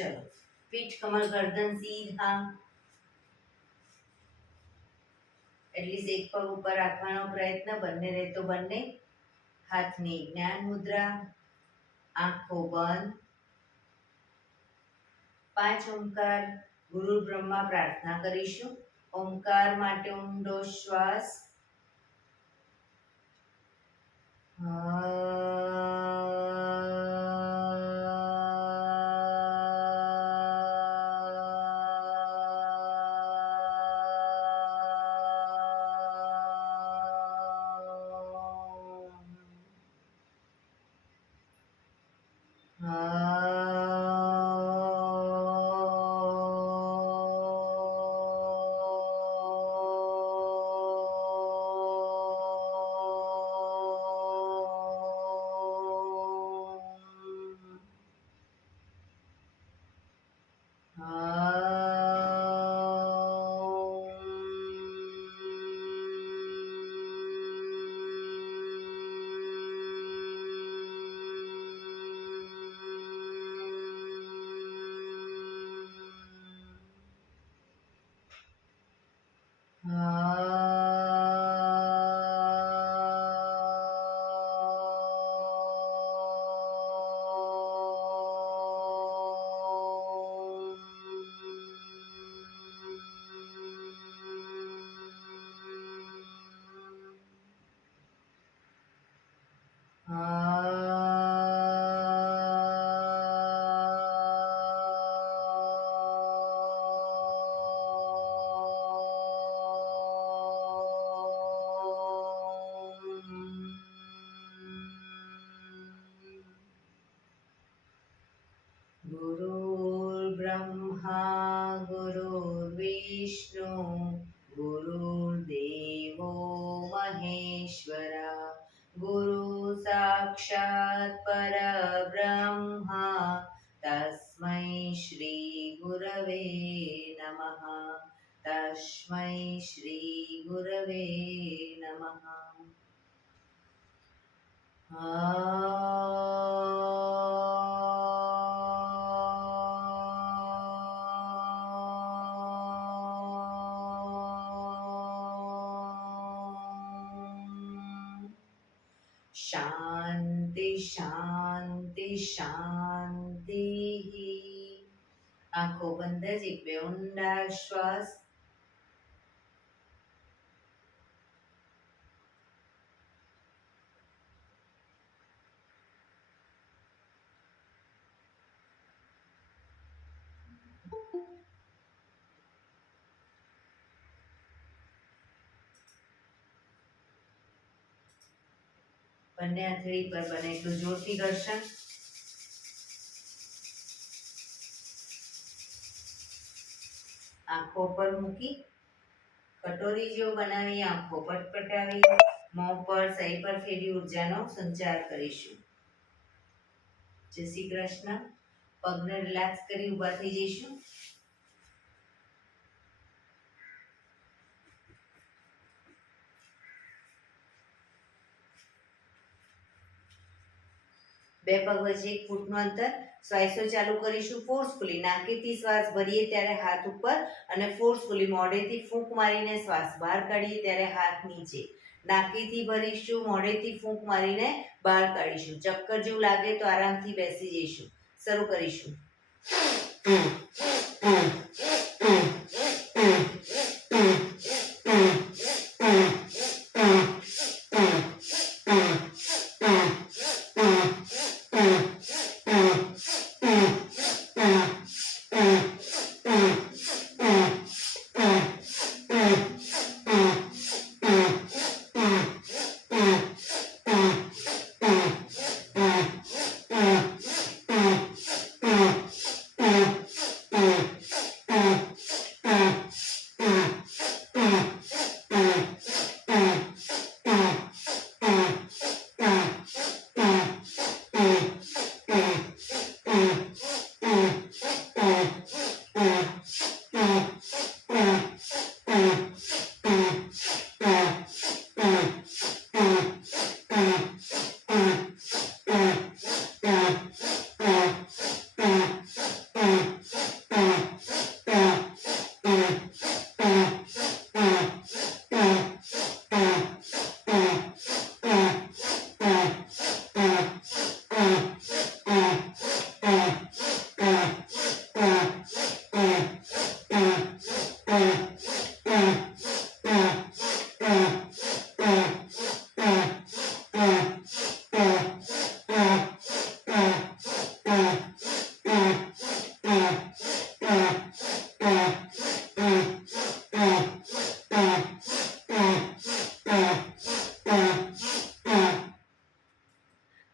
ચલો, પીઠ કમર ગરદન સીધા, એટલીસ્ટ એક પગ ઉપર રાખવાનો પ્રયત્ન, બંને રહે તો બંને. હાથની જ્ઞાન મુદ્રા, આંખો બંધ. 5 ઓમકાર ગુરુ બ્રહ્મા પ્રાર્થના કરીશું. ઓમકાર માટે ઊંડો શ્વાસ. गुरुर्ब्रह्मा गुरुर्विष्णु गुरुर्देवो महेश्वरा गुरु साक्षात् परब्रह्मा तस्मै श्री गुरवे नमः तस्मै श्री गुरवे नमः। शांति शांति शांति। आंखों बंद, जीभे ऊंडा श्वास। બંને હથેળી પર બને એટલું જોરથી ઘર્ષણ. આંખો પર મૂકી કટોરી જેવું બનાવી આંખો પટપટાવી મોં પર સહી પર ફેરી ઉર્જાનો સંચાર કરીશું. જય શ્રી કૃષ્ણ. પગને રિલેક્સ કરી ઊભા થઈ જઈશું. બે પગ વચ્ચે 1 ફૂટનું અંતર. શ્વાસો ચાલુ કરીશું ફોર્સફુલી. નાકેથી શ્વાસ ભરીએ ત્યારે હાથ ઉપર અને ફોર્સફુલી મોઢેથી ફૂંક મારીને શ્વાસ બહાર કાઢીએ ત્યારે હાથ નીચે. નાકેથી ભરીશું, મોઢેથી ફૂંક મારીને બહાર કાઢીશું. ચક્કર જેવું લાગે તો આરામથી બેસી જઈશું. શરૂ કરીશું.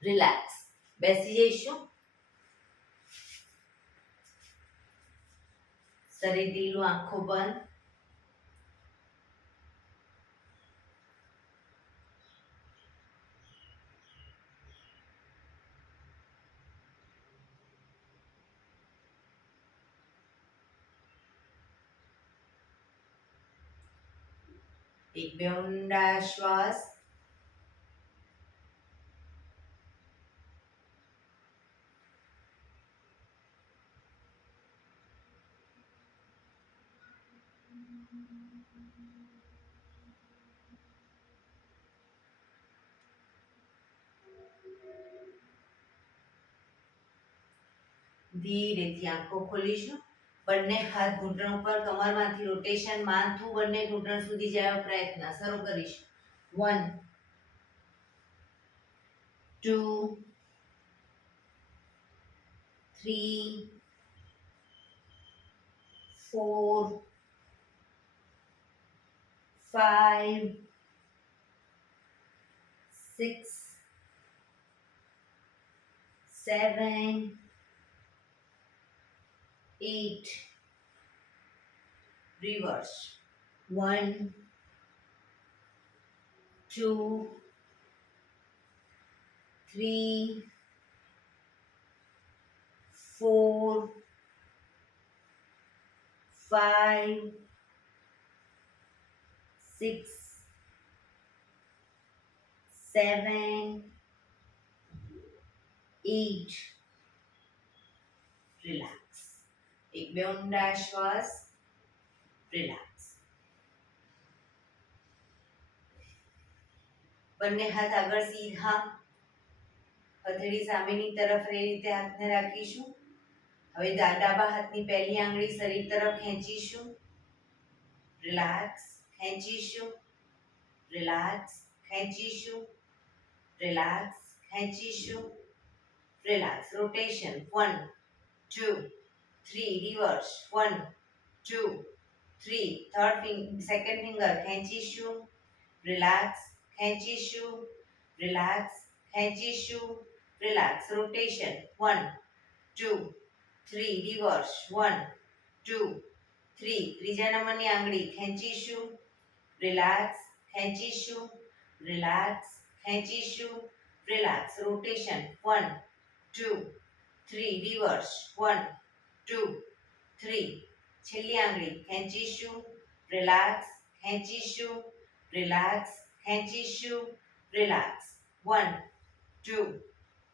રિલેક્સ. બેસી જઈશું. શરીર ઢીલું, આંખો બંધ. એક બે ઊંડા શ્વાસ. ધીરેથી આંખો ખોલીશું. બંને હાથ ઘૂંટણ ઉપર, કમરમાંથી રોટેશન, માથું બંને ઘૂંટણ સુધી જાય પ્રયત્ન શરૂ કરીશું. 1 2 3 4 5 6 7 8. Reverse. 1 2 3 4 5 6 7 8. રિલેક્સ. એક બે ઊંડા શ્વાસ. રિલેક્સ. બંને હાથ આગળ સીધા, હથેળી સામેની તરફ એ રીતે હાથને રાખીશું. હવે ડાબા હાથની પહેલી આંગળી શરીર તરફ ખેંચીશું. રિલેક્સ. ખેંચીશું. રિલેક્સ. ખેંચીશું. રિલેક્સ. ખેંચીશું. Relax. Rotation. 1 2 3. Reverse. 1 2 3. Second finger ખેંચીશું. રિલેક્સ. ખેંચીશું. રિલેક્સ. ખેંચીશું. રિલેક્સ. રોટેશન. 1 2 3. રિવર્સ. 1 2 3. ત્રીજા નંબરની આંગળી ખેંચીશું. રિલેક્સ. ખેંચીશું. રિલેક્સ. ખેંચીશું. રિલેક્સ. રોટેશન. 1 2 3. રિવર્સ. 1 2 3. છેલ્લી આંગળી ખેંચીશું. રિલેક્સ. ખેંચીશું. રિલેક્સ. ખેંચીશું. રિલેક્સ. 1 2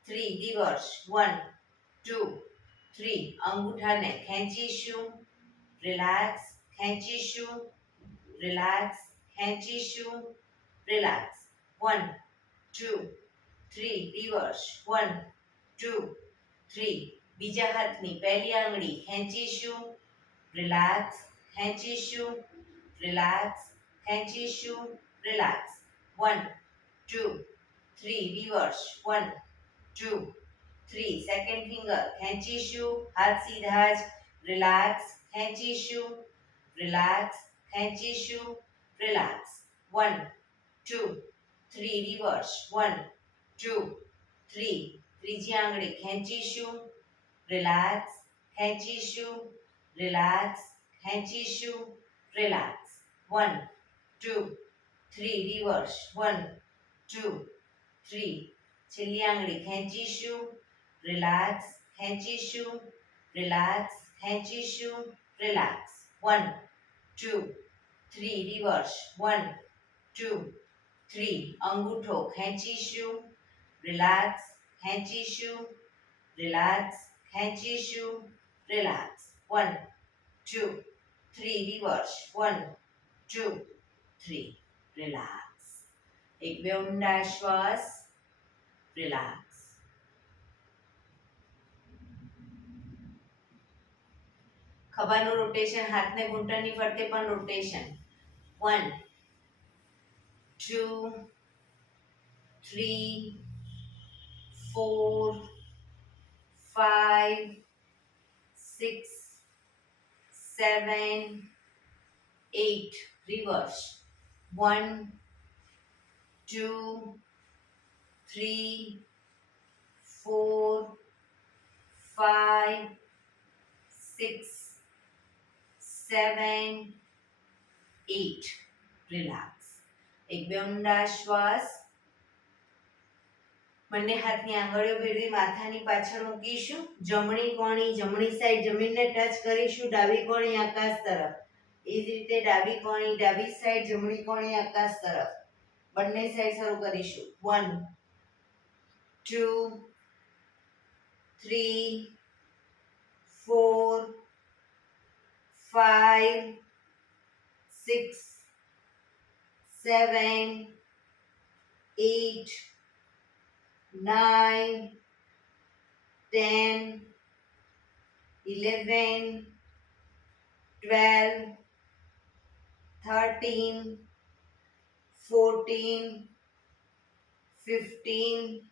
3. રિવર્સ. 1 2 3. અંગૂઠાને ખેંચીશું. રિલેક્સ. ખેંચીશું. રિલેક્સ. ખેંચીશું. રિલેક્સ. 1 2 3. રિવર્સ. 1 2 3. બીજા હાથની પહેલી આંગળી ખેંચીશું. રિલેક્સ. ખેંચીશું. રિલેક્સ. ખેંચીશું. રિલેક્સ. 1 2 3. રિવર્સ. 1 2 3. સેકન્ડ ફિંગર ખેંચીશું. હાથ સીધા જ. રિલેક્સ. ખેંચીશું. રિલેક્સ. ખેંચીશું. રિલેક્સ. 1 2 3. રિવર્સ. 1 2 3. ત્રીજી આંગળી ખેંચીશું. રિલેક્સ. ખેંચીશું. રિલેક્સ. ખેંચીશું. રિલેક્સ. 1 2 3. રિવર્સ. 1 2 3. છેલ્લી આંગળી ખેંચીશું. રિલેક્સ. ખેંચીશું. રિલેક્સ. ખેંચીશું. રિલેક્સ. 1 2 3. રિવર્સ. 1 2 3. અંગૂઠો ખેંચીશું. રિલેક્સ. ખેંચીશું. રિલેક્સ. ખેંચીશું. રિલેક્સ. 1 2 3. રિવર્સ. 1 2 3. રિલેક્સ. એક બે ઊંડા શ્વાસ. રિલેક્સ. ખભાનું રોટેશન, હાથને ઘૂંટણની ફરતે પણ રોટેશન. 1 2 3 4 5 6 7 8. Reverse. 1 2 3 4 5 6 7 8 રિલેક્સ. એક બે ઊંડા શ્વાસ. બંને હાથની આંગળીઓ ભેળવી માથાની પાછળ મૂકીશું. જમણી કોણી જમણી સાઈડ જમીનને ટચ કરીશું. ડાબી કોણી આકાશ તરફ. એ જ રીતે ડાબી કોણી ડાબી સાઈડ જમણી કોણી આકાશ તરફ. બંને સાઈડ શરૂ કરીશું. 1 2 3 4 5 6 7 8 9 10 11 12 13 14 15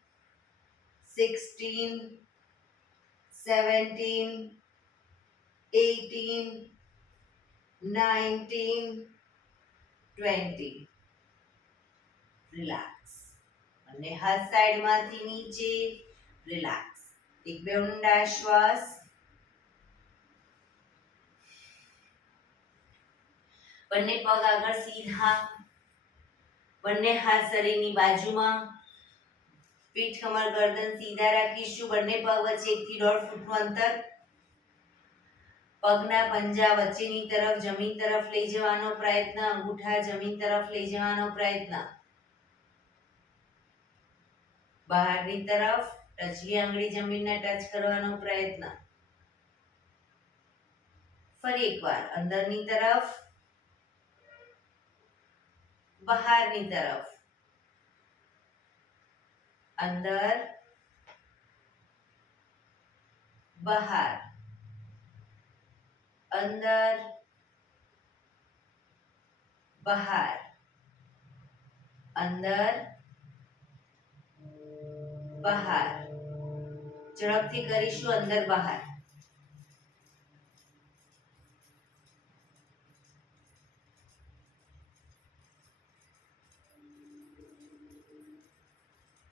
16 17 18 19 20 રિલેક્સ. અને હાથ સાઈડમાંથી નીચે રિલેક્સ. એક બે ઊંડા શ્વાસ. બંને પગ આગળ સીધા. બંને હાથ શરીરની બાજુમાં. પીઠ કમર ગરદન સીધા રાખીશું. બંને પગ વચ્ચે 1 થી 1.5 ફૂટનું અંતર. પગના પંજા વચ્ચેની તરફ જમીન તરફ લઈ જવાનો પ્રયત્ન. અંગૂઠા જમીન તરફ લઈ જવાનો પ્રયત્ન. બહારની તરફ ટચલી આંગળી જમીનને ટચ કરવાનો પ્રયત્ન. ફરી એકવાર અંદરની તરફ બહારની તરફ. અંદર બહાર. અંદર બહાર. અંદર બહાર. ઝડપથી કરીશું. અંદર બહાર.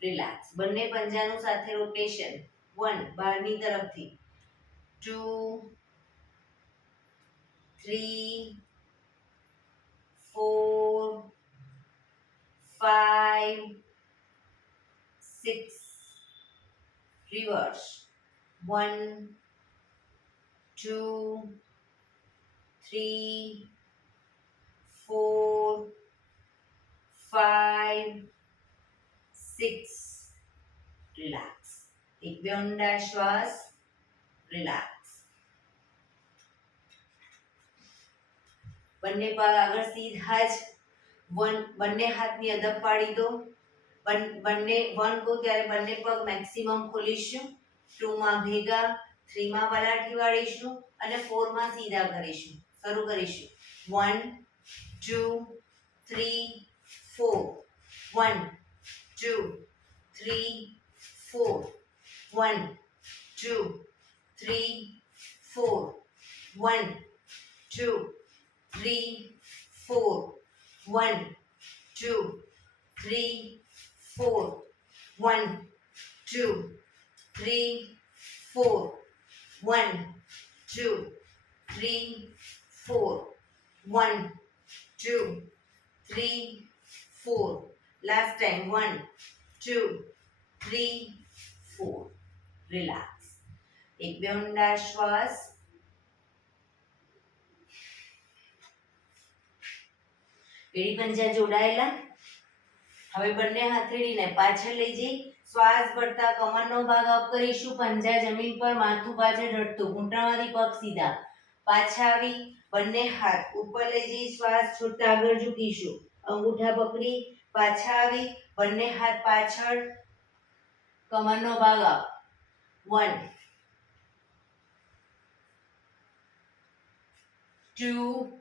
રિલેક્સ. બંને પંજાનું સાથે રોટેશન. 1 બહારની તરફથી. 2 3 4 5 6 રિવર્સ. 1 2 3 4 5 6 રિલેક્સ. એક બે ઊંડા શ્વાસ. રિલેક્સ. બંને પગ આગળ સીધા જ. બંને હાથની અદબ પાડી દો. બંને 1 કહું ત્યારે બંને પગ મેક્સિમમ ખોલીશું. 2 માં ભેગા. 3 માં પલાઠી વાળીશું અને 4 માં સીધા કરીશું. શરૂ કરીશું. 1 2 3 4 1 2 3 4 1 2 3 4 1 2 3 4 1 2 3 4 1 2 3 4 1 2 3 4 1 2 3 4. Last time. 1 2 3 4. રિલેક્સ. એક બે ઊંડા શ્વાસ. એડી પંજા જોડાયેલા. હવે બંને હથેળીને પાછળ લઈ જઈ શ્વાસ ભરતા કમરનો ભાગ અપ કરીશું. પંજા જમીન પર, માથું પાછળ ઢળતું. ઘૂંટણમાંથી પગ સીધા. પાછા આવી બંને હાથ ઉપર લઈ જઈ શ્વાસ છોડતા આગળ ઝૂકીશું. અંગૂઠા પકડી પાછા આવી બંને હાથ પાછળ. કમરનો ભાગ અપ. 1 2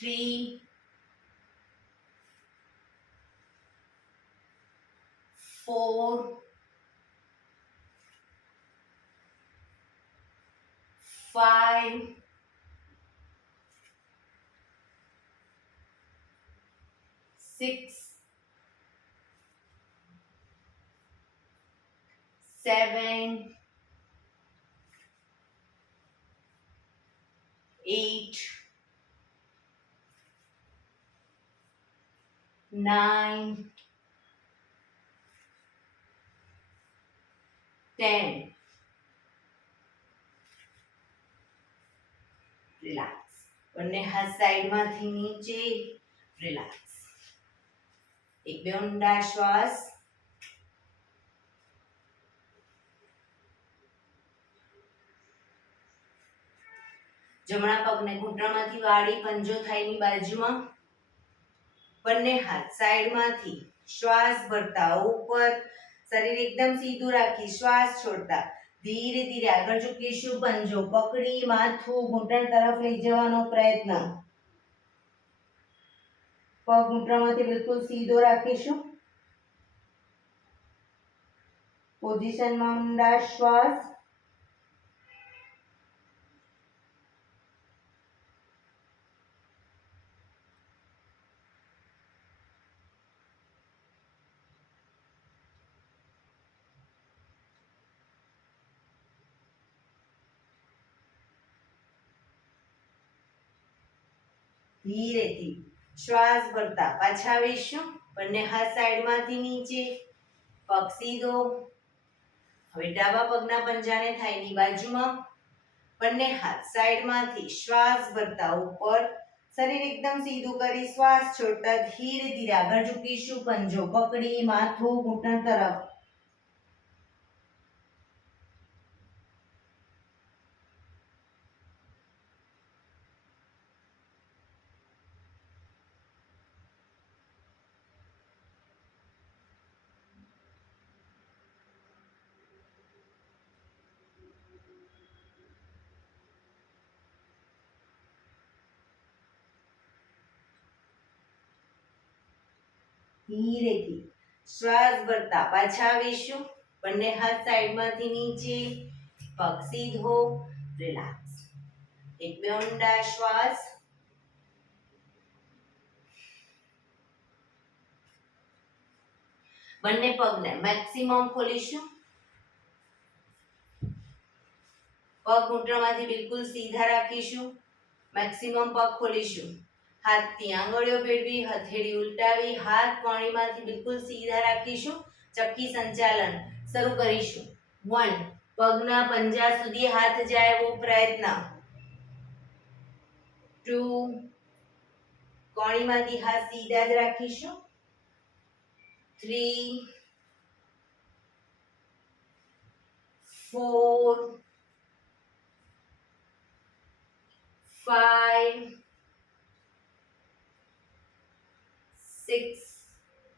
3 4 5 6 7 8 9 10 રિલેક્સ બંને હાથ સાઈડમાંથી નીચે રિલેક્સ એક બે ઊંડા શ્વાસ જમણા પગને ઘૂંટણમાંથી વાળી પંજો થાઈની બાજુમાં બંને હાથ સાઈડમાંથી શ્વાસ ભરતા ઉપર શરીર એકદમ સીધું રાખી શ્વાસ છોડતા ધીરે ધીરે આગળ ઝૂકીશું પંજો પકડી માથું ઘૂંટણ તરફ લઈ જવાનો પ્રયત્ન પગ ઘૂંટણમાંથી બિલકુલ સીધો રાખીશું પોઝિશનમાં ઊંડા શ્વાસ ધીરેથી શ્વાસ ભરતા પાછા આવીશું બંને હાથ સાઈડમાંથી નીચે પગ સીધો હવે ડાબા પગના પંજાને થાઈની બાજુમાં બંને હાથ સાઈડમાંથી શ્વાસ ભરતા ઉપર શરીર એકદમ સીધું કરી શ્વાસ છોડતા ધીરે ધીરે આગળ ઝૂકીશું પંજો પકડી માથું ઘૂંટણ તરફ ધીરેથી શ્વાસ ભરતા પાછા આવીશું બંને હાથ સાઈડમાંથી નીચે પગ સીધો રિલેક્સ એક બે ઊંડા શ્વાસ બંને પગને મેક્સિમમ ખોલીશું પગ ઘૂંટણમાંથી બિલકુલ સીધા રાખીશું મેક્સિમમ પગ ખોલીશું હાથની આંગળીઓ ભેળવી હથેળી ઉલટાવી હાથ કોણીમાંથી બિલકુલ સીધા રાખીશું ચક્કી સંચાલન શરૂ કરીશું 1 પગના પંજા સુધી હાથ જાય એવો પ્રયત્ન 2 કોણીમાંથી હાથ સીધા જ રાખીશું 3 4 5 6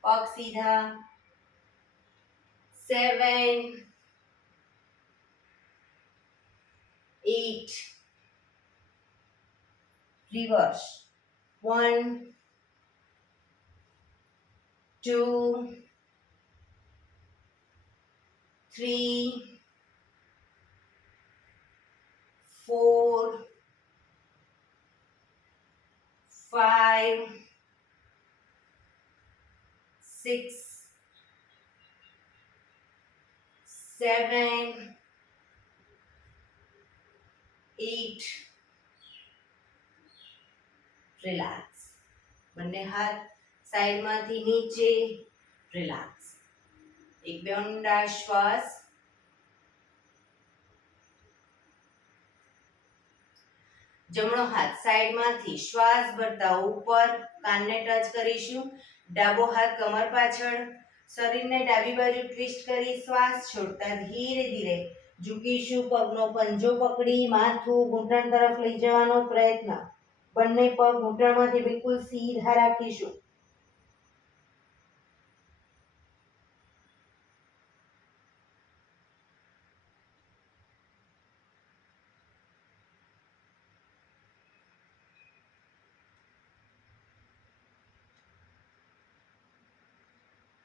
પગ સીધા 7 8 reverse 1 2 3 4 5 6 7 8 રિલેક્સ બંને હાથ સાઈડમાંથી નીચે રિલેક્સ એક બે ઊંડા શ્વાસ જમણો હાથ સાઈડમાંથી શ્વાસ ભરતા ઉપર કાનને ટચ કરીશું ડાબો હાથ કમર પાછળ શરીરને ડાબી બાજુ ટ્વિસ્ટ કરી શ્વાસ છોડતા ધીરે ધીરે ઝૂકીશું પગનો પંજો પકડી માથું ઘૂંટણ તરફ લઈ જવાનો પ્રયત્ન બંને પગ ઘૂંટણમાંથી બિલકુલ સીધા રાખીશું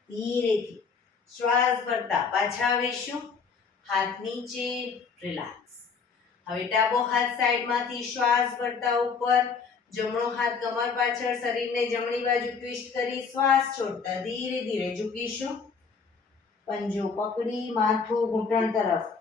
ધીરેથી શ્વાસ ભરતા પાછા આવીશું હાથ નીચે રિલેક્સ હવે ડાબો હાથ સાઈડમાંથી શ્વાસ ભરતા ઉપર જમણો હાથ કમર પાછળ શરીરને જમણી બાજુ ટ્વિસ્ટ કરી શ્વાસ છોડતા ધીરે ધીરે ઝૂકીશું પંજો પકડી માથું ઘૂંટણ તરફ.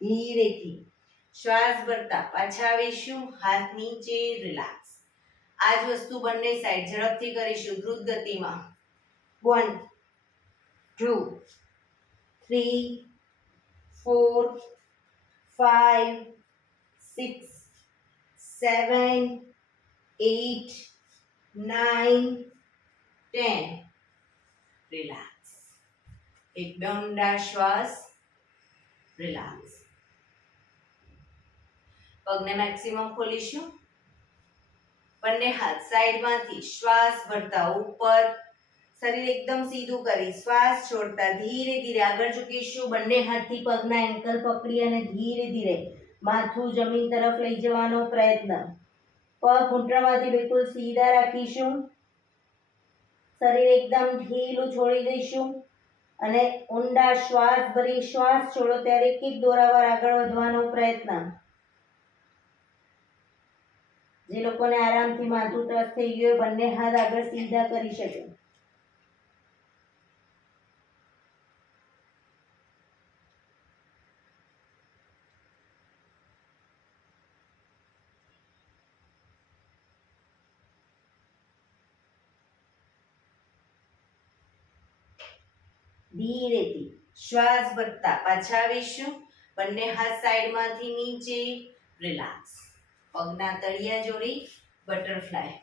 ધીરેથી શ્વાસ ભરતા પાછા આવીશું. હાથ નીચે, રિલેક્સ. આ જ વસ્તુ બંને સાઈડ ઝડપથી કરીશું દ્રુત ગતિમાં. 1 2 3 4 5 6 7 8 9 10. રિલેક્સ. એકદમ ઊંડા શ્વાસ. રિલેક્સ. પગને મેક્સિમમ ખોલીશું. બંને હાથ સાઈડમાંથી શ્વાસ ભરતા ઉપર. શરીર એકદમ સીધું કરી શ્વાસ છોડતા ધીરે ધીરે આગળ ઝૂકીશું. બંને હાથથી પગના એન્કલ પકડી અને ધીરે ધીરે માથું જમીન તરફ લઈ જવાનો પ્રયત્ન. પગ ઘૂંટણમાંથી બિલકુલ સીધા રાખીશું. શરીર એકદમ ઢીલું છોડી દઈશું અને ઊંડા શ્વાસ ભરી શ્વાસ છોડો ત્યારે એક એક દોરાવાર આગળ વધવાનો પ્રયત્ન. જે લોકોને આરામથી માથું ટચ થઈ ગયું બંને હાથ આગળ સીધા કરી શકે. ધીરેથી શ્વાસ ભરતા પાછા આવીશું. બંને હાથ સાઈડમાંથી નીચે. રિલેક્સ. પગના તળિયા જોડી બટરફ્લાય.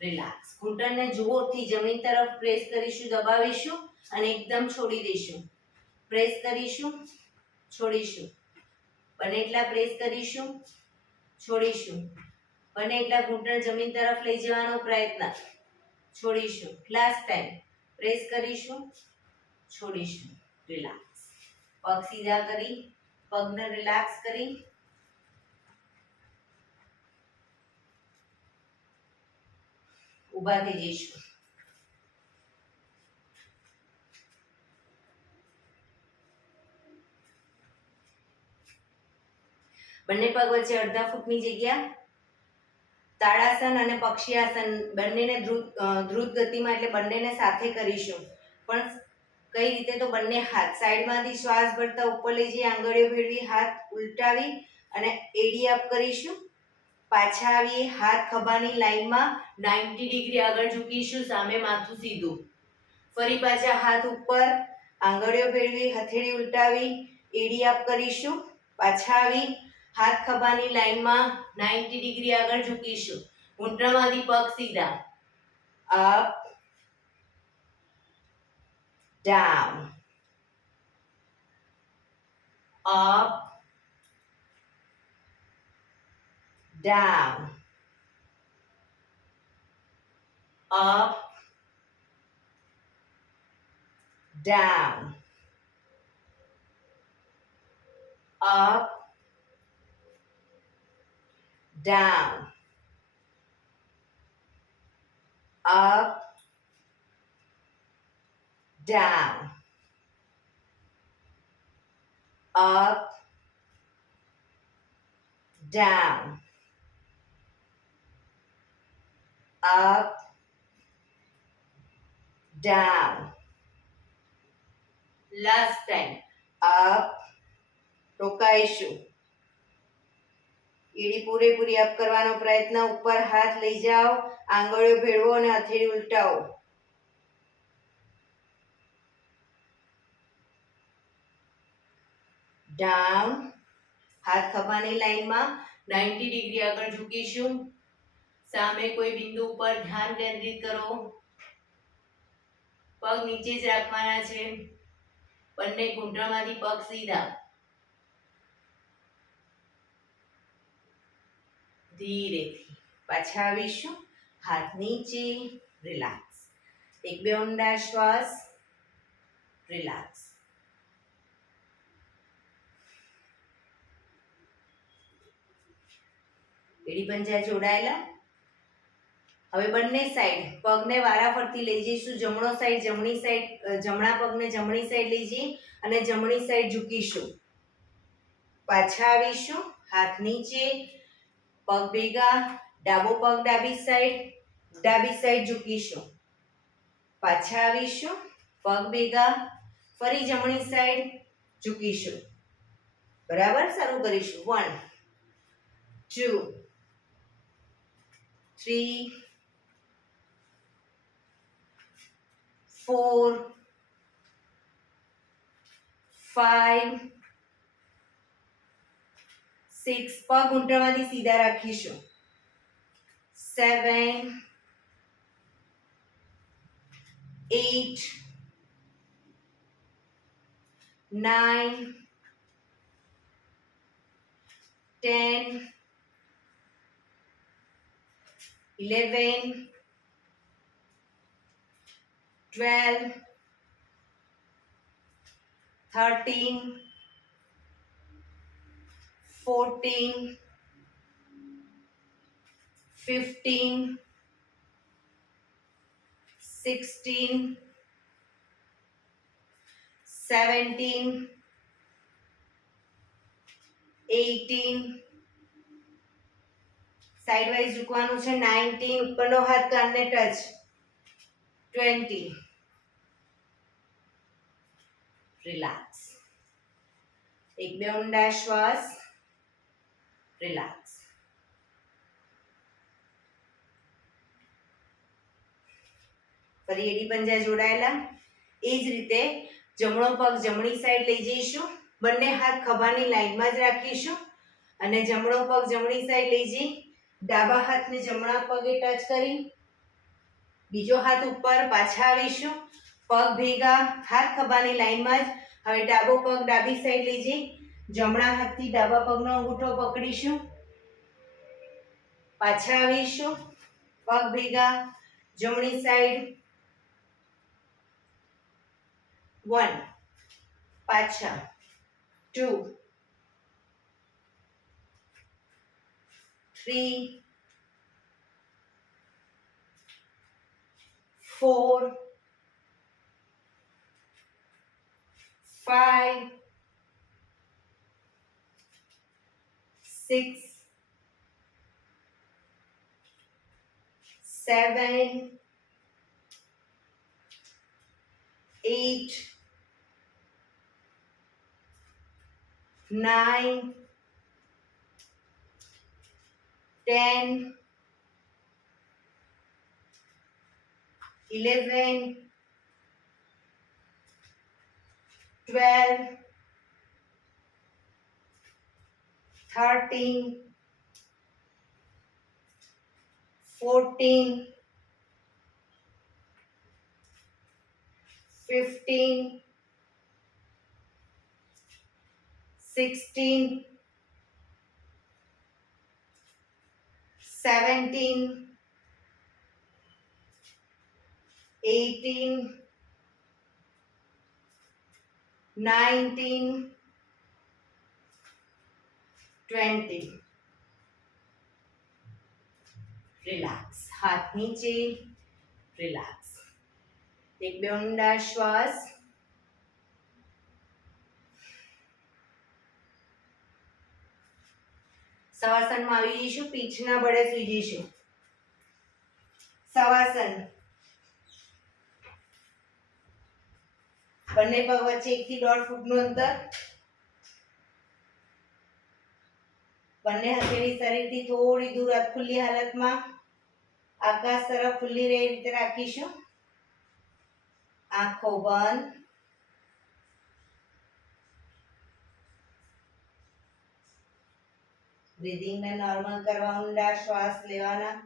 રિલેક્સ. ઘૂંટણને જોરથી જમીન તરફ પ્રેસ કરીશું, દબાવીશું અને એકદમ છોડી દઈશું. પ્રેસ કરીશું, છોડીશું. બને એટલા પ્રેસ કરીશું, છોડીશું. બને એટલા ઘૂંટણ જમીન તરફ લઈ જવાનો પ્રયત્ન. છોડીશું. લાસ્ટ ટાઈમ પ્રેસ કરીશું, છોડીશું. રિલેક્સ. પગ સીધા કરી પગને રિલેક્સ કરી ઊભા થઈ જઈશું. બંને પગ વચ્ચે અડધા ફૂટની જગ્યા. તાળાસન અને પક્ષી આસન બંનેને દ્રુત ગતિમાં એટલે બંનેને સાથે કરીશું. પણ કઈ રીતે તો બંને હાથ સાઈડમાંથી શ્વાસ ભરતા ઉપર લઈ જઈ આંગળીઓ ભેળવી હાથ ઉલટાવી અને એડી અપ કરીશું. પાછા આવીએ. હાથ ખભાની લાઈનમાં 90 ડિગ્રી આગળ ઝૂકીશું. સામે માથું સીધું. ફરી પાછા હાથ ઉપર આંગળીઓ ભેળવી હથેળી ઉલટાવી એડી અપ કરીશું. પાછા આવી હાથ ખભાની લાઈનમાં 90 ડિગ્રી આગળ ઝૂકીશું. ઘૂંટણમાંથી પગ સીધા. Up down, up down, up, down, up, down, up, down, up, down, up, down. Last time. up. રોકાઈશું. એડી પૂરેપૂરી અપ કરવાનો પ્રયત્ન. ઉપર હાથ લઈ જાઓ, આંગળીઓ ભેળવો અને હથેળી ઉલટાવો. ડાઉન. હાથ ખભાની લાઈનમાં 90 ડિગ્રી આગળ ઝૂકીશું. સામે કોઈ બિંદુ ઉપર ધ્યાન કેન્દ્રિત કરો. પગ નીચે જ રાખવાના છે. બંને ઘૂંટણમાંથી પગ સીધા. ધીરેથી. પાછા આવીશું. હાથ નીચે, રિલેક્સ. એક બે ઊંડા શ્વાસ, રિલેક્સ. એડી પંજા જોડાયેલા. હવે બંને સાઈડ પગને વારાફરતી લઈ જઈશું. જમણો સાઈડ જમણી સાઈડ, જમણા પગને જમણી સાઈડ લઈ જઈ અને જમણી સાઈડ ઝૂકીશું. પાછા આવીશું. હાથ નીચે, પગ ભેગા, ડાબો પગ ડાબી સાઈડ ઝૂકીશું. પાછા આવીશું. પગ ભેગા, ફરી જમણી સાઈડ ઝૂકીશું. બરાબર. શરૂ કરીશું. 1 2 3 4 5 6. પગ ઊંટામાંથી સીધા રાખીશું. 7 8 9 10 11 12 13 14 15 16 17 18 સાઈડ વાઇઝ ઝૂકવાનું છે. 19 ઉપરનો હાથ કાનને ટચ. 20 રિલેક્સ. એક બે ઊંડા શ્વાસ, રિલેક્સ. ફરી એડી પંજા જોડાયેલા. એ જ રીતે જમણો પગ જમણી સાઈડ લઈ જઈશું. બંને હાથ ખભાની લાઈનમાં જ રાખીશું અને જમણો પગ જમણી સાઈડ લઈ જઈ ડાબા હાથને જમણા પગે ટચ કરી બીજો હાથ ઉપર. પાછા આવીશું. પગ ભેગા, હાથ ખભાની લાઈનમાં જ. હવે ડાબો પગ ડાબી સાઈડ લઈ જઈ જમણા હાથથી ડાબા પગનો અંગૂઠો પકડીશું. પાછા આવીશું. પગ ભેગા, જમણી સાઈડ. 1 પાછા 2 3 4 5 6 7 8 9 10 11 12 13 14 15 16 17 18 19 20 રિલેક્સ. હાથ નીચે, રિલેક્સ. એક બે ઊંડા શ્વાસ. સવાસનમાં આવી જઈશું. પીઠના બળે સૂઈ જઈશું. સવાસન. બંને પગ વચ્ચે 1 થી 1.5 ફૂટનું અંતર. બંને હથેળી શરીરથી થોડી દૂર ખુલ્લી હાલતમાં આકાશ તરફ ખુલ્લી રહે એ રીતે રાખીશું. આંખો બંધ. બ્રીધિંગને નોર્મલ કરવા ઊંડા શ્વાસ લેવાના.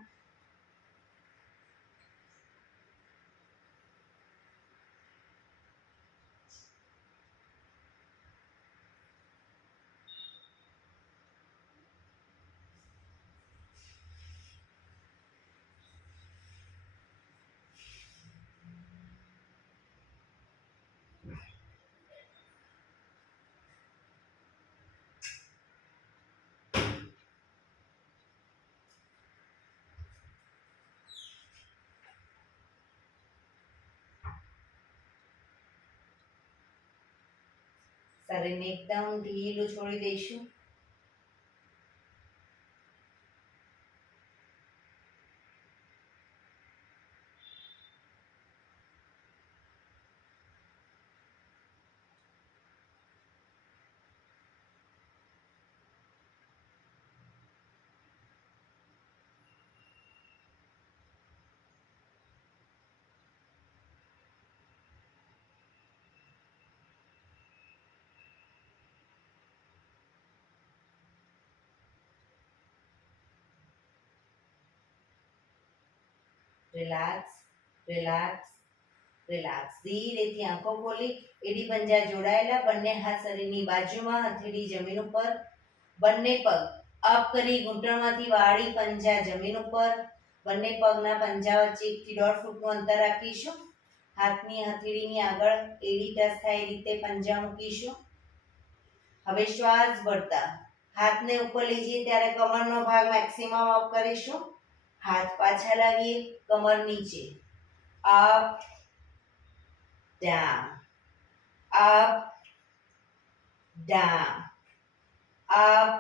શરીરને એકદમ ઢીલું છોડી દઈશું. Relax, relax, relax. ધીરેથી આંખો ખોલી, એડી પંજા જોડાયેલા, બંને હાથ શરીરની બાજુમાં, હથેળી જમીન ઉપર, બંને પગ અપ કરી ઘૂંટણમાંથી વાળી, પંજા જમીન ઉપર, બંને પગના પંજા વચ્ચે 1 થી 1.5 ફૂટનું અંતર રાખીશું. હાથની હથેળીની આગળ એડી ટચ થાય એ રીતે પંજા મૂકીશું. હવે શ્વાસ ભરતા હાથને ઉપર લઈ જઈએ ત્યારે કમરનો ભાગ મેક્સિમમ અપ કરીશું. હાથ પાછા લાવીએ, કમર નીચે, up down, up down, up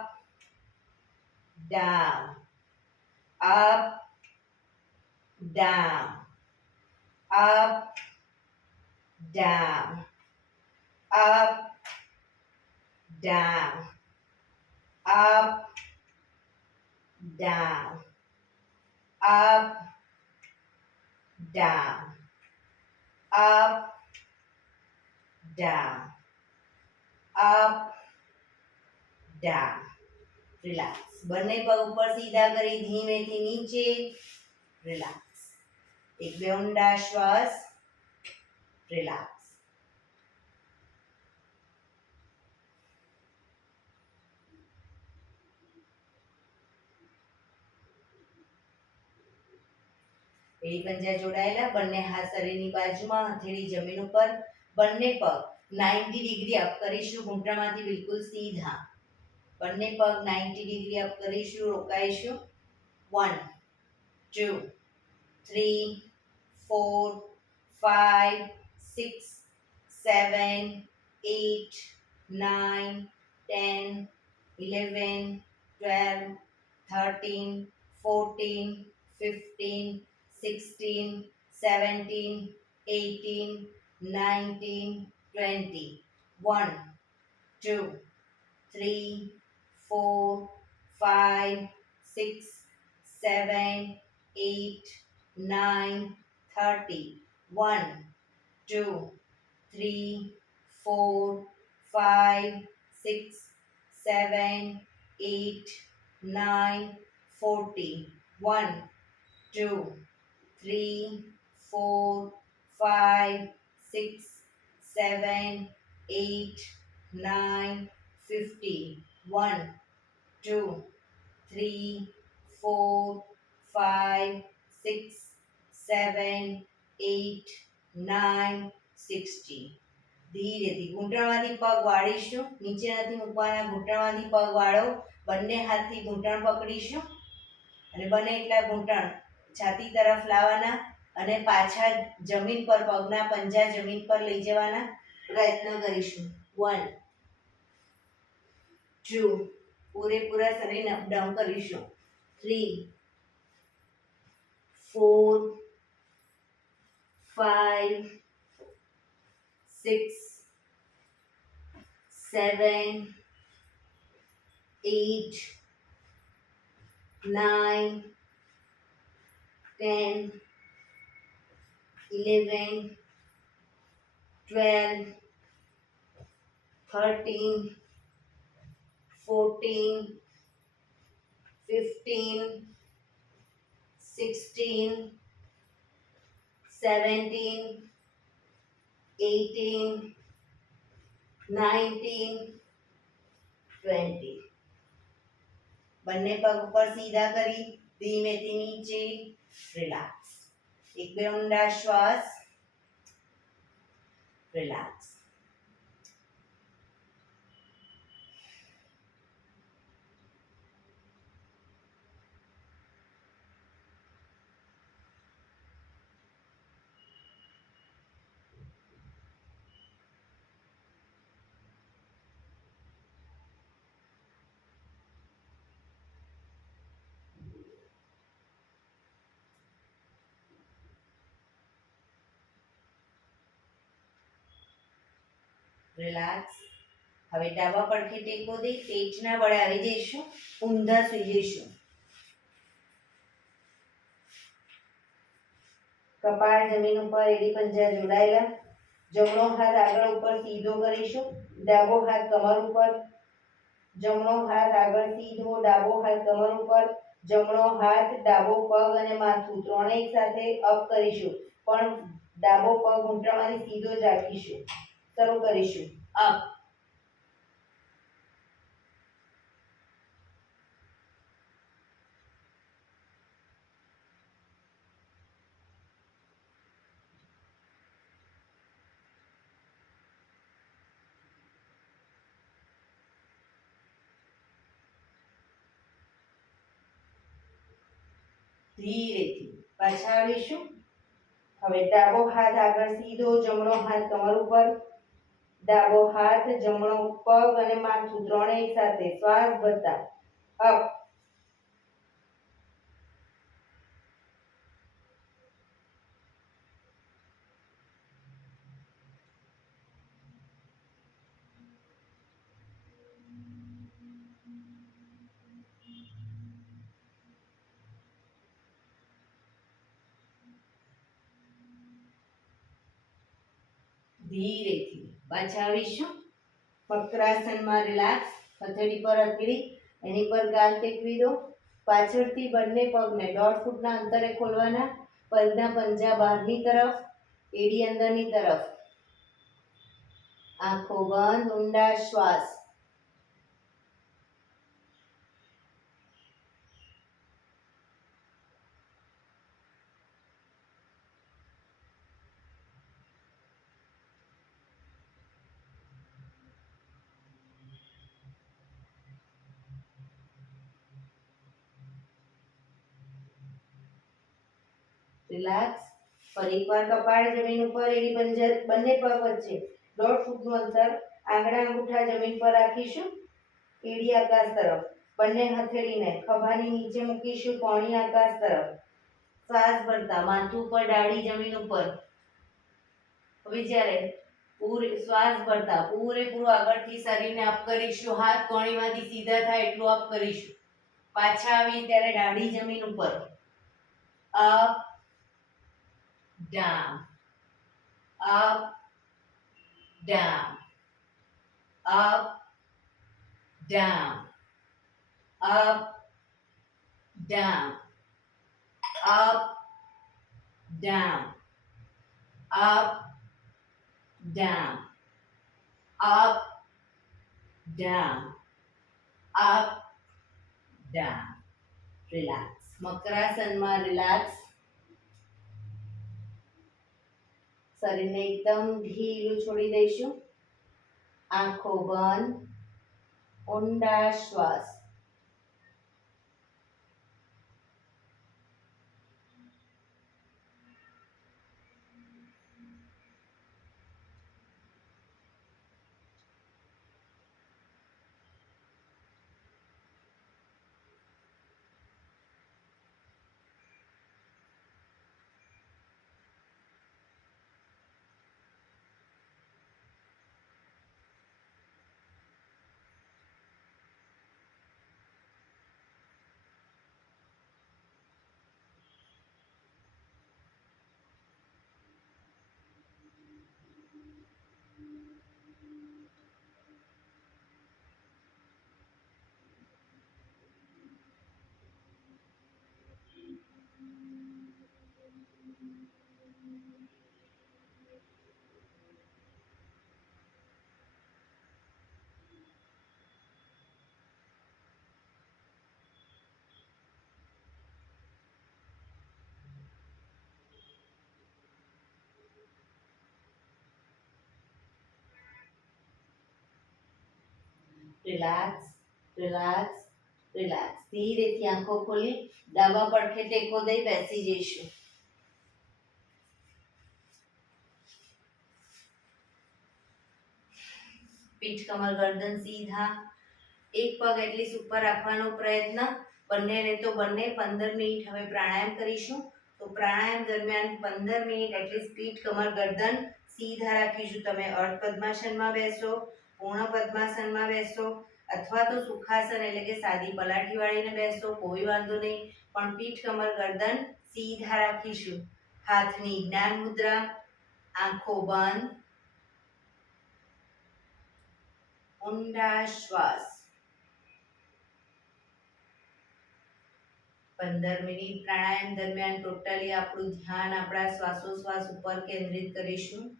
down, up down, up down, up down, up down, up down, up down, up down. Relax. બંને પગ ઉપર સીધા કરી ધીમેથી નીચે. રિલેક્સ. એક બે ઊંડા શ્વાસ. રિલેક્સ. એડી પંજા જોડાયેલા, બંને હાથ શરીરની બાજુમાં, હથેળી જમીન ઉપર, બંને પગ 90 ડિગ્રી અપ કરીશું, ઘૂંટણમાંથી બિલકુલ સીધા. બંને પગ 90 ડિગ્રી અપ કરીશું, રોકાઈશું. 1 2 3 4 5 6 7 8 9 10 11 12 13 14 15 16 17 18 19 20. 1 2 3 4 5 6 7 8 9 30. 1 2 3 4 5 6 7 8 9 40. 1 2 3 4 5 6 7 8 9 50. 1 2 3 4 5 6 7 8 9 60. ધીરેથી ઘૂંટણમાંથી પગ વાળીશું, નીચે નથી મૂકવાના, ઘૂંટણમાંથી પગ વાળો, બંને હાથથી ઘૂંટણ પકડીશું અને બને એટલા ઘૂંટણ છાતી તરફ લાવવાના અને પાછા જમીન પર, પગના પંજા જમીન પર લઈ જવાના પ્રયત્ન કરીશું. 1 2 પૂરેપૂરા શરીરને અપ ડાઉન કરીશું. 3 4 5 6 7 8 9 10 11 12 13 14 15 16 17 18 19 20. બંને પગ ઉપર સીધા કરી ધીમેથી નીચે. રિલેક્સ. એક બે ઊંડા શ્વાસ. રિલેક્સ. રિલેક્સ. હવે ડાબા પડખે ટેકો દઈ પેટના બળે આવી જઈશું, ઊંધા સુઈ જઈશું. કપાળ જમીન ઉપર, એડી પંજા જોડાયેલા. જમણો હાથ આગળ ઉપર સીધો કરીશું, ડાબો હાથ કમર ઉપર. જમણો હાથ આગળ સીધો, ડાબો હાથ કમર ઉપર. જમણો હાથ, ડાબો પગ અને માથું ત્રણેય એક સાથે અપ કરીશું, પણ ડાબો પગ ઘૂંટણમાંથી સીધો જ રાખીશું. શરૂ કરીશું. અપ. ધીરેથી પાછા આવીશું. હવે ડાબો હાથ આગળ સીધો, જમણો હાથ કમર ઉપર. ડાબો હાથ, જમણો પગ અને માથું ત્રણેય એક સાથે શ્વાસ ભરતા અપ. ધીરેથી પાછા આવીશું. વક્રાસનમાં રિલેક્સ. હથેળી પર હથેળી, એની પર ગાલ ટેકવી દો. પાછળથી બંને પગને 1.5 ફૂટના અંતરે ખોલવાના. પગના પંજા બહારની તરફ, એડી અંદરની તરફ. આંખો બંધ, ઊંડા શ્વાસ. રિલેક્સ. ફરી એકવાર કપાળ જમીન ઉપર, એડી પંજા બંને પગ વચ્ચે 1.5 ફૂટનું અંતર. આંગળા અંગૂઠા જમીન પર રાખીશું, એડી આકાશ તરફ. બંને હથેળીને ખભાની નીચે મૂકીશું, કોણી આકાશ તરફ. શ્વાસ ભરતા માથું ઉપર, દાઢી જમીન ઉપર. હવે જ્યારે શ્વાસ ભરતા પૂરેપૂરું આગળથી શરીરને અપ કરીશું. હાથ કોણીમાંથી સીધા થાય એટલું અપ કરીશું. પાછા આવી ત્યારે દાઢી જમીન ઉપર. Up, down, up, down, up, down, up, down, up, down, up, down, up, down, up, down. Relax. મકરાસનમાં રિલેક્સ. શરીરને એકદમ ઢીલું છોડી દઈશું. આંખો બંધ, ઊંડા શ્વાસ. Relax, relax, relax. ધીરેથી આંખો ખોલી ડાબા પડખે ટેકો દઈ બેસી જઈશું. પીઠ કમર ગરદન સીધા. એક પગ એટલીસ્ટ ઉપર રાખવાનો પ્રયત્ન. બંનેને તો બંને 15 મિનિટ હવે પ્રાણાયામ કરીશું. તો પ્રાણાયામ દરમિયાન 15 મિનિટ એટલીસ્ટ પીઠ કમર ગરદન સીધા રાખીશું. તમે અર્ધ પદ્માસનમાં બેસો, પૂર્ણ પદ્માસનમાં બેસો, અથવા તો સુખાસન એટલે કે સાદી પલાઠી વાળીને બેસો, કોઈ વાંધો નહીં. પણ પીઠ કમર ગરદન સીધા રાખીશું. હાથની જ્ઞાન મુદ્રા, આંખો બંધ, ઊંડા શ્વાસ. 15 મિનિટ પ્રાણાયામ દરમિયાન ટોટલી આપણું ધ્યાન આપણા શ્વાસોશ્વાસ ઉપર કેન્દ્રિત કરીશું.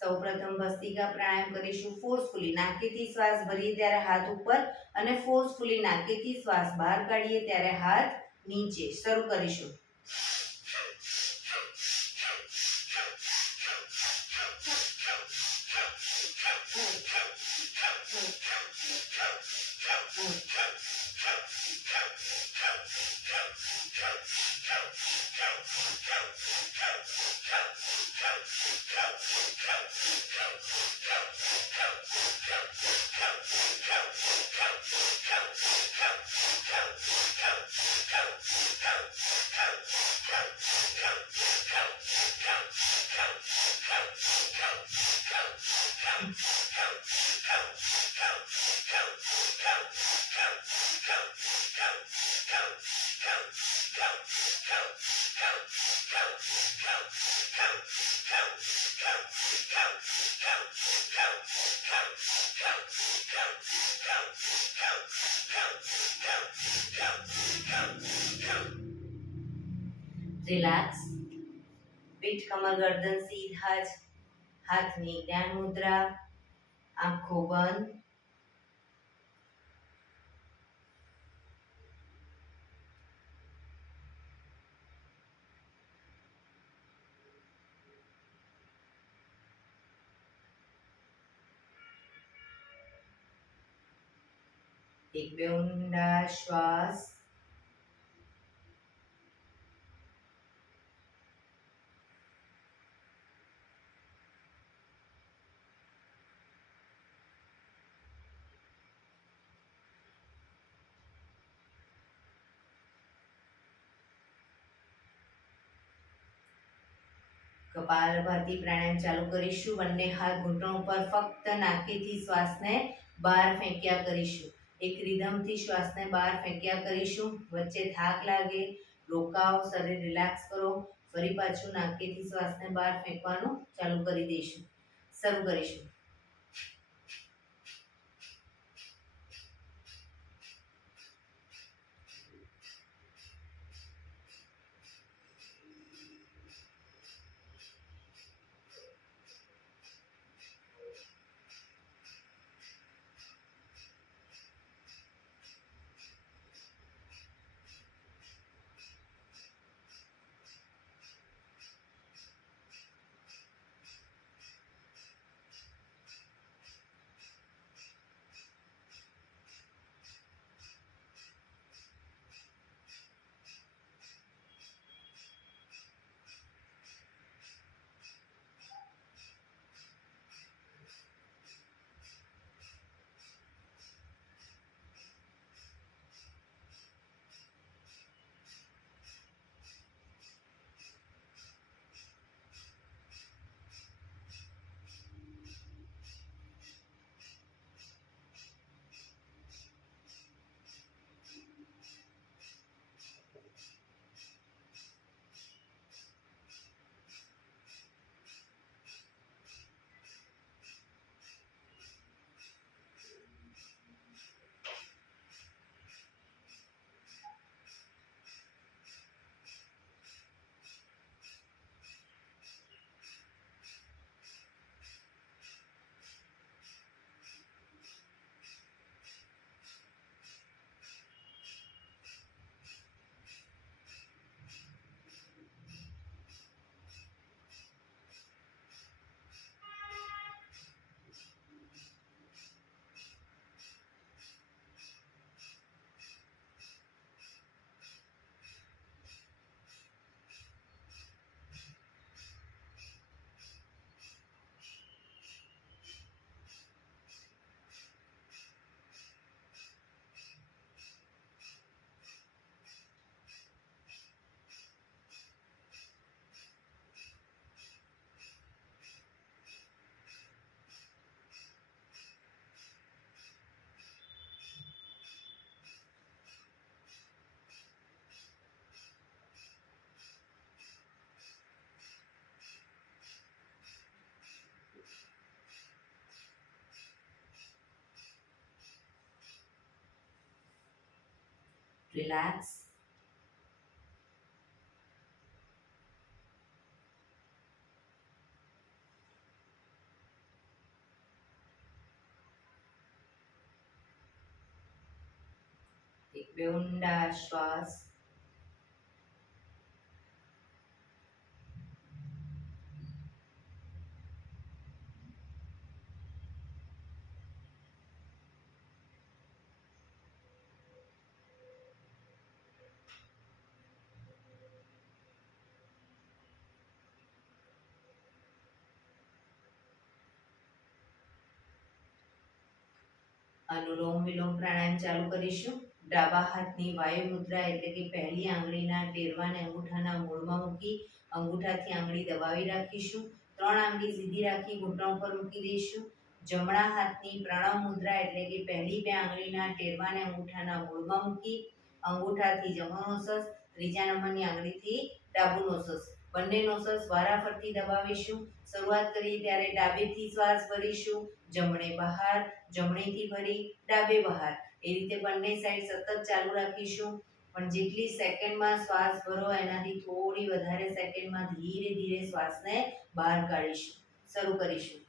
સૌપ્રથમ ભસ્ત્રિકા પ્રાણાયામ કરીશું. ફોર્સફુલી નાકેથી શ્વાસ ભરીએ ત્યારે હાથ ઉપર અને ફોર્સફુલી નાકેથી શ્વાસ બહાર કાઢીએ ત્યારે હાથ નીચે. શરૂ કરીશું. રિલેક્સ. પીઠ કમર ગરદન સીધા જ. હાથની જ્ઞાન મુદ્રા, આંખો બંધ. એક બે ઊંડા શ્વાસ. કપાલભાતિ પ્રાણાયામ ચાલુ કરીશું. બંને હાથ ઘૂંટણ ઉપર, ફક્ત નાકેથી શ્વાસને બહાર ફેંક્યા કરીશું. એક રિધમથી શ્વાસને બહાર ફેંક્યા કરીશું. વચ્ચે થાક લાગે, રોકાઓ, શરીર રિલેક્સ કરો. ફરી પાછું નાકેથી શ્વાસને બહાર ફેંકવાનું ચાલુ કરી દઈશું. શરૂ કરીશું. relax. એક બે ઊંડા શ્વાસ. અનુલોમ વિલોમ પ્રાણાયામ ચાલુ કરીશું. ડાબા હાથની વાયુ મુદ્રા એટલે કે પહેલી આંગળીના ટેરવાને અંગૂઠાના મૂળમાં મૂકી અંગૂઠાથી આંગળી દબાવી રાખીશું. 3 આંગળી સીધી રાખી ઘૂંટણ પર મૂકી દઈશું. જમણા હાથની પ્રણવ મુદ્રા એટલે કે પહેલી 2 આંગળીના ટેરવાને અંગૂઠાના મૂળમાં મૂકી અંગૂઠાથી જમણો નોસસ, ત્રીજા નંબરની આંગળીથી ડાબુ નોસસ, બંને નોસસ વારાફરતી દબાવીશું. શરૂઆત કરીએ ત્યારે ડાબેથી શ્વાસ ભરીશું, જમણે બહાર, જમણેથી ભરી ડાબે બહાર. એ રીતે બંને સાઈડ સતત ચાલુ રાખીશું. પણ જેટલી સેકન્ડમાં શ્વાસ ભરો એનાથી થોડી વધારે સેકન્ડમાં ધીરે ધીરે શ્વાસને બહાર કાઢીશું. શરૂ કરીશું.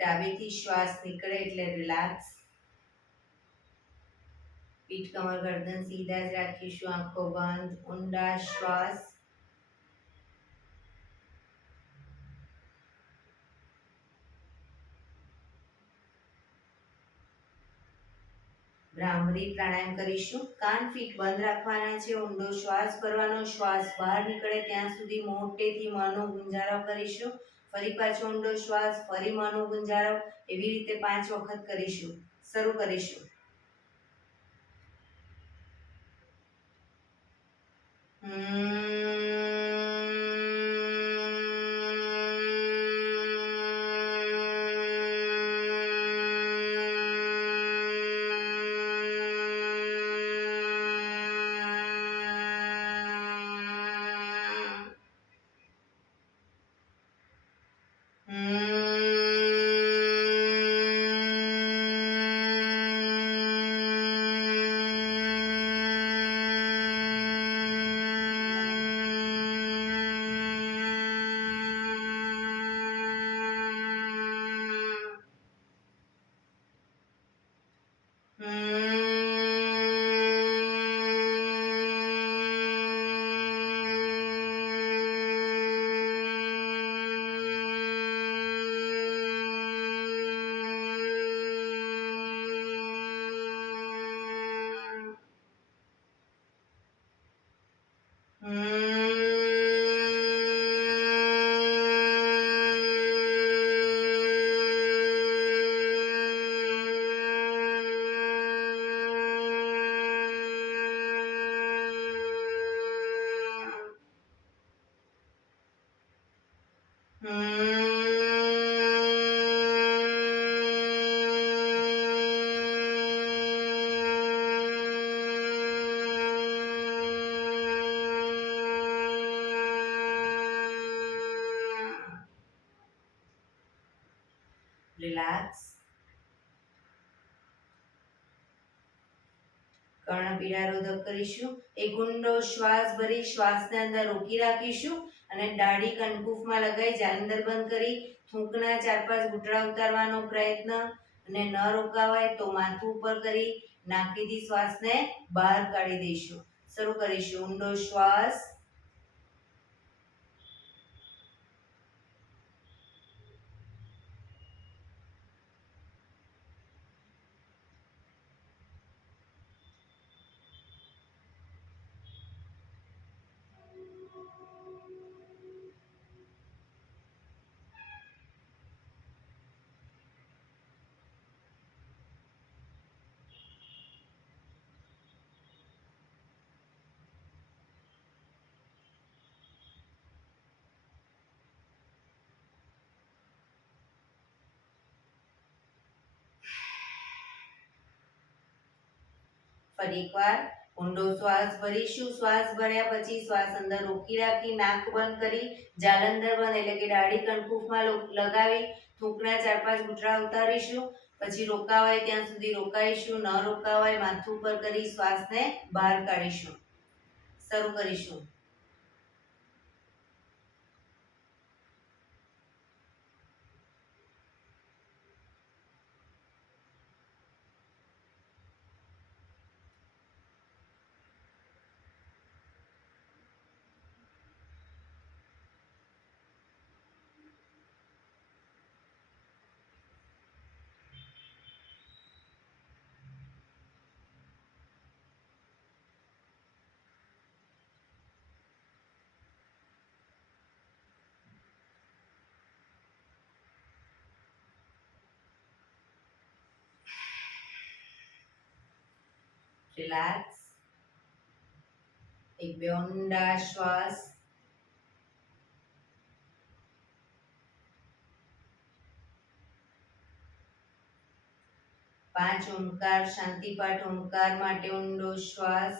ડાબેથી શ્વાસ નીકળે એટલે રિલેક્સ. પીઠ કમર ગરદન સીધા જ રાખીશું. આંખો બંધ. ઊંડા શ્વાસ. ભ્રામરી પ્રાણાયામ કરીશું. કાન ફીટ બંધ રાખવાના છે. ઊંડો શ્વાસ ભરવાનો. શ્વાસ બહાર નીકળે ત્યાં સુધી મોટેથી મોંનો ગુંજારો કરીશું. ફરી પાછો ઊંડો શ્વાસ. ફરી મોંનો ગુંજારો. એવી રીતે 5 વખત કરીશું. શરૂ કરીશું. રિલેક્સ. કર્ણપીડારોધક કરીશું. એક ઊંડો શ્વાસ ભરી શ્વાસને અંદર રોકી રાખીશું અને દાઢી કનકુફમાં લગાવી જાલંધર બંધ કરી થૂંકના 4-5 ઘૂંટડા ઉતારવાનો પ્રયત્ન અને ન રોકાવાય તો માથું ઉપર કરી નાકીથી શ્વાસને બહાર કાઢી દઈશું. શરૂ કરીશું. ઊંડો શ્વાસ. ફરી એકવાર ઊંડો શ્વાસ ભરીશું. શ્વાસ ભર્યા પછી શ્વાસ અંદર રોકી રાખી નાક બંધ કરી જાલંધર બંધ એટલે કે દાઢી કનકુફમાં લગાવી થૂંકના 4-5 ઘૂંટડા ઉતારીશું. પછી રોકાવાય ત્યાં સુધી રોકાઈશું. ન રોકાવાય માથું ઉપર કરી શ્વાસને બહાર કાઢીશું. શરૂ કરીશું. રિલેક્સ. એક બે ઊંડા શ્વાસ. 5 ઓમકાર શાંતિપાઠ ઓમકાર માટે ઊંડો શ્વાસ.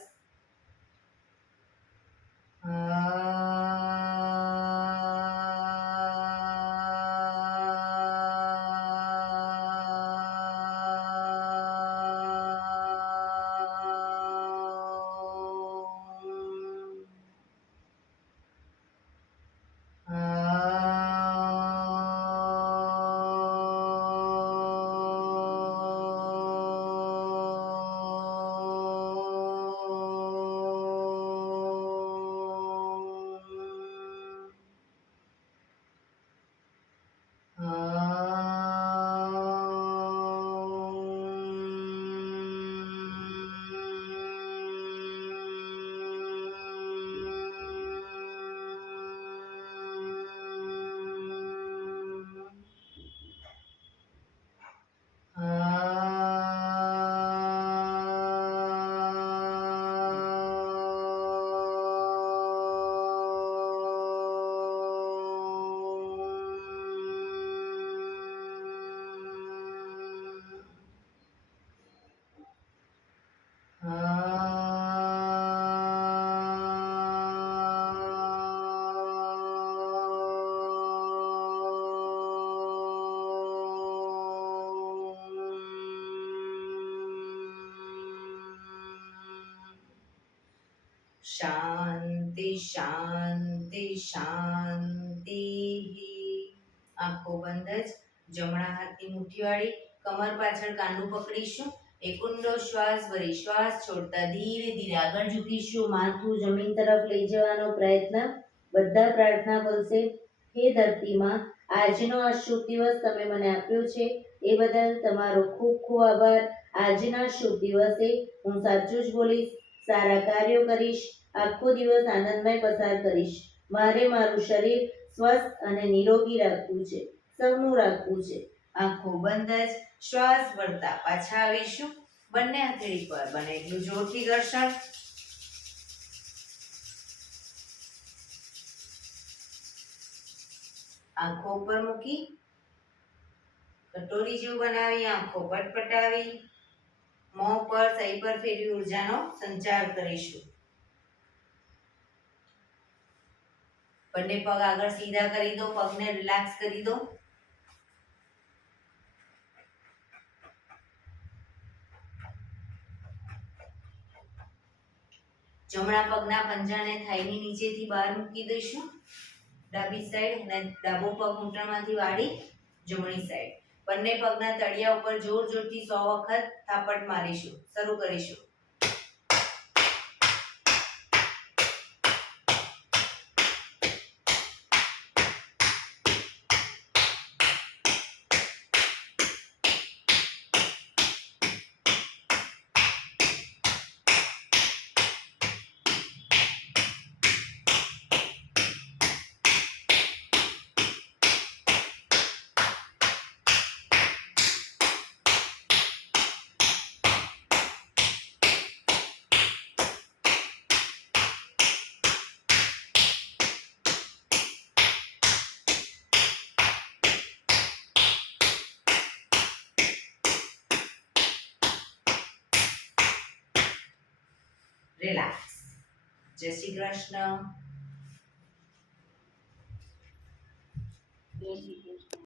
શાંતિ શાંતિ શાંતિ. આંખો બંધ જ. જમણા હાથની મુઠ્ઠીવાળી કમર પાછળ કાંડું પકડીશું. એક ઊંડો શ્વાસ ભરી શ્વાસ છોડતા ધીરે ધીરે આગળ ઝૂકીશું. માથું જમીન તરફ લઈ જવાનો પ્રયત્ન. બધા પ્રાર્થના કરશે. હે ધરતીમાં, આજનો આ શુભ દિવસ તમે મને આપ્યો છે એ બદલ તમારો ખૂબ ખૂબ આભાર. આજના શુભ દિવસે હું સાચું જ બોલીશ, સારા કાર્યો કરીશ, આખો દિવસ આનંદમય પસાર કરીશ. મારે મારું શરીર સ્વસ્થ અને નિરોગી રાખવું છે, સૌનું રાખવું છે. આંખો બંધ જ. શ્વાસ ભરતા પાછા આવીશું. બંને હથેળી પર બને એટલું જોરથી ઘર્ષણ. આંખો ઉપર મૂકી કટોરી જેવું બનાવી આંખો પટપટાવી મોં પર સહી પર ફેરવી ઉર્જાનો સંચાર કરીશું. બંને પગ આગળ સીધા કરી દો, પગને રિલેક્સ કરી દો. જમણા પગના પંજાને થાઈની નીચેથી બહાર મૂકી દઈશું. ડાબી સાઈડ અને ડાબો પગ ઘૂંટણમાંથી વાળી જમણી સાઈડ. બંને પગના તળિયા ઉપર જોર જોરથી 100 વખત થાપટ મારીશું. શરૂ કરીશું. રિલેક્સ. જય શ્રી કૃષ્ણ. જય શ્રી કૃષ્ણ.